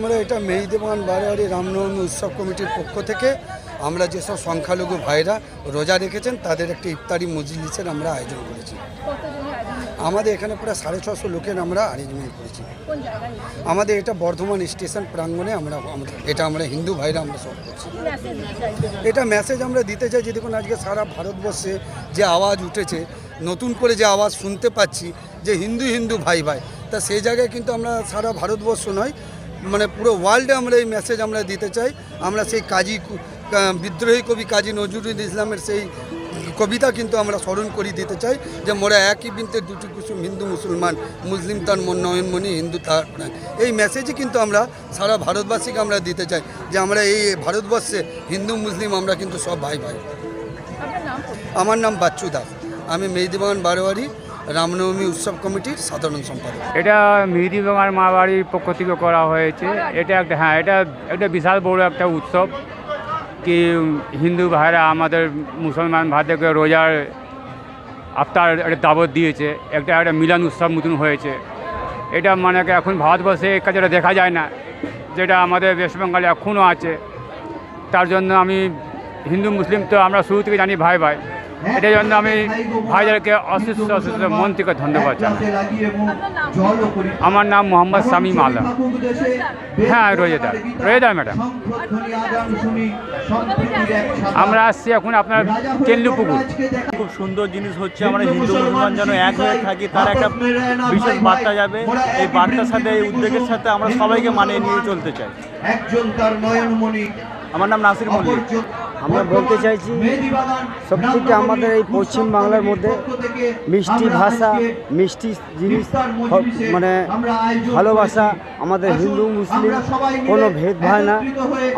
আমরা এটা মেহিদেবান বারোয়ারি রামনবমী উৎসব কমিটির পক্ষ থেকে আমরা যেসব সংখ্যালঘু ভাইরা রোজা রেখেছেন, তাদের একটি ইফতারি মজলিসের আমরা আয়োজন করেছি। আমাদের এখানে প্রায় সাড়ে ছশো লোকের আমরা অ্যারেঞ্জমেন্ট করেছি। আমাদের এটা বর্ধমান স্টেশন প্রাঙ্গণে আমরা, এটা আমরা হিন্দু ভাইরা আমরা সব করছি। এটা মেসেজ আমরা দিতে চাই যে দেখুন, আজকে সারা ভারতবর্ষে যে আওয়াজ উঠেছে, নতুন করে যে আওয়াজ শুনতে পাচ্ছি, যে হিন্দু হিন্দু ভাই ভাই, তা সেই জায়গায় কিন্তু আমরা সারা ভারতবর্ষ নয় মানে পুরো ওয়ার্ল্ডে আমরা এই মেসেজ আমরা দিতে চাই। আমরা সেই কাজী বিদ্রোহী কবি কাজী নজরুল ইসলামের সেই কবিতা কিন্তু আমরা স্মরণ করি দিতে চাই যে মোরা একই বিনতে দুটি কুসুম হিন্দু মুসলমান মুসলিম তার মন নয়নমণি হিন্দু তার এই মেসেজই কিন্তু আমরা সারা ভারতবাসীকে আমরা দিতে চাই যে আমরা এই ভারতবর্ষে হিন্দু মুসলিম আমরা কিন্তু সব ভাই ভাই। আমার নাম বাচ্চু দাস। আমি মেহেদিবাগান বারোয়ারি। রামনবমী উৎসব কমিটির সাধারণ সম্পাদক। এটা মেহেদি বাগান মা বাড়ির পক্ষ থেকে করা হয়েছে। এটা একটা হ্যাঁ এটা একটা বিশাল বড় একটা উৎসব কি হিন্দু ভাইরা আমাদের মুসলমান ভাইদেরকে রোজার আফতার একটা দাবত দিয়েছে। একটা একটা মিলন উৎসব মতন হয়েছে। এটা মানে এখন ভারতবর্ষে কাজটা দেখা যায় না, যেটা আমাদের ওয়েস্ট বেঙ্গলে এখনও আছে। তার জন্য আমি হিন্দু, মুসলিম তো আমরা শুরু থেকে জানি ভাই ভাই। এটার জন্য আমি ভাইদেরকে অশেষ অশেষ মন থেকে ধন্যবাদ জানাই। আমার নাম মোহাম্মদ শামীম আলম। হ্যাঁ রোজেদার। রোজেদার ম্যাডাম। আমরা আসছি এখন আপনার কেল্লু পুকুর খুব সুন্দর জিনিস হচ্ছে আমরা হিন্দু মুসলমান যেন এক হয়ে থাকি তার একটা বিশেষ বার্তা যাবে। এই বার্তার সাথে এই উদ্যোগের সাথে আমরা সবাইকে মানিয়ে নিয়ে চলতে চাই। একজন তার নয়নমণি। আমার নাম নাসির মল্লিক। আমরা বলতে চাইছি, সবথেকে আমাদের এই পশ্চিম বাংলার মধ্যে মিষ্টি ভাষা, মিষ্টি জিনিস মানে ভালোবাসা আমাদের হিন্দু, মুসলিম, কোনো ভেদভাব না।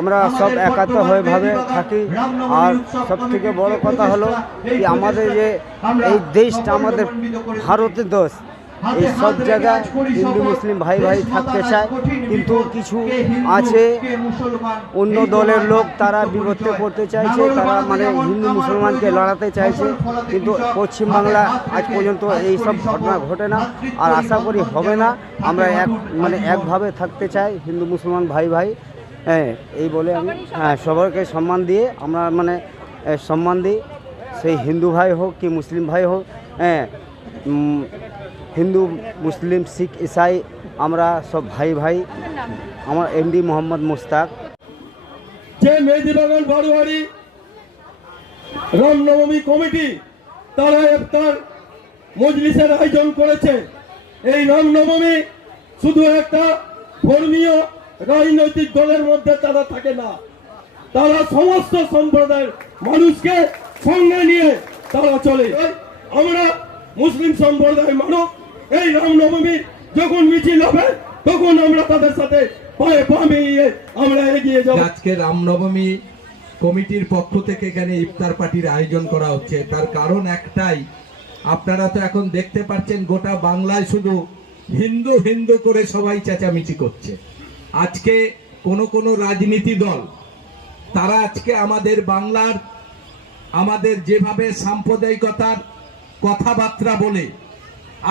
আমরা সব একাত্ম হয়ে ভাবে থাকি। আর সব থেকে বড় কথা হলো কি আমাদের যে এই দেশটা আমাদের ভারতের দেশ এই সব জায়গায় হিন্দু মুসলিম ভাই ভাই থাকতে চায় কিন্তু কিছু আছে অন্য দলের লোক তারা বিভক্ত করতে চাইছে তারা মানে হিন্দু মুসলমানকে লড়াতে চাইছে কিন্তু পশ্চিমবাংলা আজ পর্যন্ত এই সব ঘটনা ঘটে না আর আশা করি হবে না। আমরা এক মানে একভাবে থাকতে চাই হিন্দু মুসলমান ভাই ভাই। হ্যাঁ এই বলে আমি হ্যাঁ সবাইকে সম্মান দিয়ে আমরা মানে সম্মান দিই। সেই হিন্দু ভাই হোক কি মুসলিম ভাই হোক হ্যাঁ হিন্দু, মুসলিম, শিখ, ইসাই, আমরা সব ভাই ভাই? আমার এমডি মোহাম্মদ মুস্তাক। যে মেহেদিবাগান বারোয়ারি রামনবমী কমিটি, তারা ইফতার মজলিসের আয়োজন করেছে। এই রামনবমী শুধু একটা ধর্মীয় রাজনৈতিক দলের মধ্যে তারা থাকে না। তারা সমস্ত সম্প্রদায়ের মানুষকে সঙ্গে নিয়ে তারা চলে। আমরা মুসলিম সম্প্রদায়ের মানুষ এই রামনবমী যখন মিছিল হবে, তখন আমরা তাদের সাথে পায়ে পা মিলিয়ে আমরা এগিয়ে যাব। আজকে রামনবমী কমিটির পক্ষ থেকে এখানে ইফতার পার্টির আয়োজন করা হচ্ছে। তার কারণ একটাই, আপনারা তো এখন দেখতে পাচ্ছেন গোটা বাংলায় শুধু হিন্দু হিন্দু করে সবাই চেঁচামেচি করছে। আজকে কোন কোন রাজনীতি দল, তারা আজকে আমাদের বাংলার, আমাদের যেভাবে সাম্প্রদায়িকতার কথাবার্তা বলে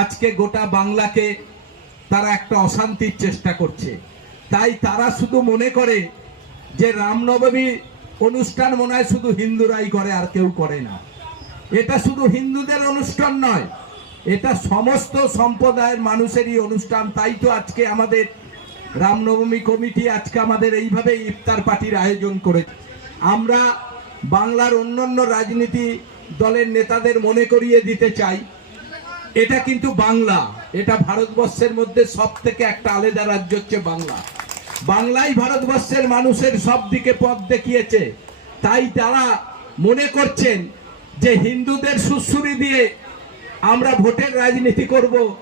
আজকে গোটা বাংলাকে তারা একটা অশান্তির চেষ্টা করছে। তাই তারা শুধু মনে করে যে রামনবমী অনুষ্ঠান মনে হয় শুধু হিন্দুরাই করে, আর কেউ করে না। এটা শুধু হিন্দুদের অনুষ্ঠান নয়, এটা সমস্ত সম্প্রদায়ের মানুষেরই অনুষ্ঠান। তাই তো আজকে আমাদের রামনবমী কমিটি আজকে আমাদের এইভাবে ইফতার পার্টির আয়োজন করেছে। আমরা বাংলার অন্যান্য রাজনীতি দলের নেতাদের মনে করিয়ে দিতে চাই। এটা কিন্তু বাংলা। এটা ভারতবর্ষের মধ্যে সব থেকে একটা আলাদা রাজ্য হচ্ছে বাংলা। বাংলাই ভারতবর্ষের মানুষের সব দিকে পথ দেখিয়েছে। তাই তারা মনে করছেন যে হিন্দুদের সুশ্রুরি দিয়ে আমরা ভোটের রাজনীতি করব।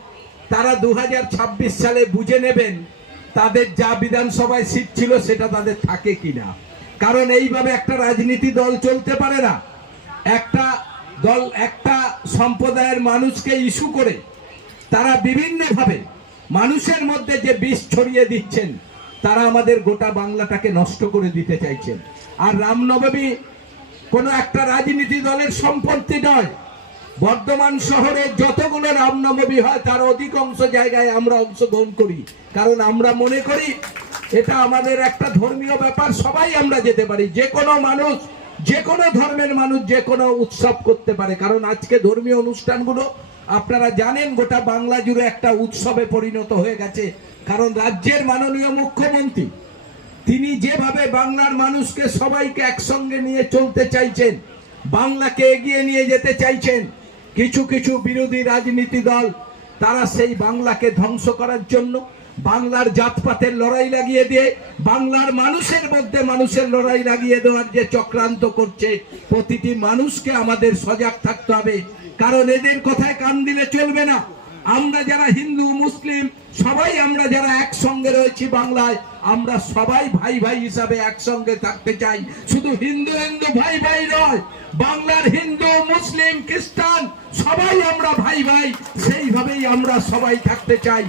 তারা দু হাজার ছাব্বিশ সালে বুঝে নেবেন তাদের যা বিধানসভায় সিট ছিল সেটা তাদের থাকে কিনা। কারণ এইভাবে একটা রাজনীতি দল চলতে পারে না। একটা দল একটা সম্প্রদায়ের মানুষকে ইস্যু করে তারা বিভিন্নভাবে মানুষের মধ্যে যে বিষ ছড়িয়ে দিচ্ছেন, তারা আমাদের গোটা বাংলাটাকে নষ্ট করে দিতে চাইছেন। আর রামনবমী কোনো একটা রাজনীতি দলের সম্পত্তি নয়। বর্ধমান শহরে যতগুলো রামনবমী হয়, তার অধিকাংশ জায়গায় আমরা অংশগ্রহণ করি। কারণ আমরা মনে করি, এটা আমাদের একটা ধর্মীয় ব্যাপার, সবাই আমরা যেতে পারি। যে কোনো মানুষ যে কোনো ধর্মের মানুষ যে কোনো উৎসব করতে পারে। কারণ আজকে ধর্মীয় অনুষ্ঠানগুলো, আপনারা জানেন গোটা বাংলা জুড়ে একটা উৎসবে পরিণত হয়ে গেছে। কারণ রাজ্যের মাননীয় মুখ্যমন্ত্রী, তিনি যেভাবে বাংলার মানুষকে সবাইকে একসঙ্গে নিয়ে চলতে চাইছেন, বাংলাকে এগিয়ে নিয়ে যেতে চাইছেন, কিছু কিছু বিরোধী রাজনীতি দল, তারা সেই বাংলাকে ধ্বংস করার জন্য বাংলার জাতপাতের লড়াই লাগিয়ে দিয়ে, বাংলার মানুষের মধ্যে মানুষের লড়াই লাগিয়ে দেওয়ার যে চক্রান্ত করছে, প্রতিটি মানুষকে আমাদের সজাগ থাকতে হবে। কারণ এদের কথায় কান দিলে চলবে না। আমরা যারা হিন্দু, মুসলিম, সবাই আমরা যারা একসঙ্গে রয়েছি বাংলায়, আমরা সবাই ভাই ভাই হিসাবে একসঙ্গে থাকতে চাই। শুধু হিন্দু হিন্দু, ভাই ভাই নয়, বাংলার হিন্দু, মুসলিম, খ্রিস্টান, সবাই আমরা ভাই ভাই, সেইভাবেই আমরা সবাই থাকতে চাই।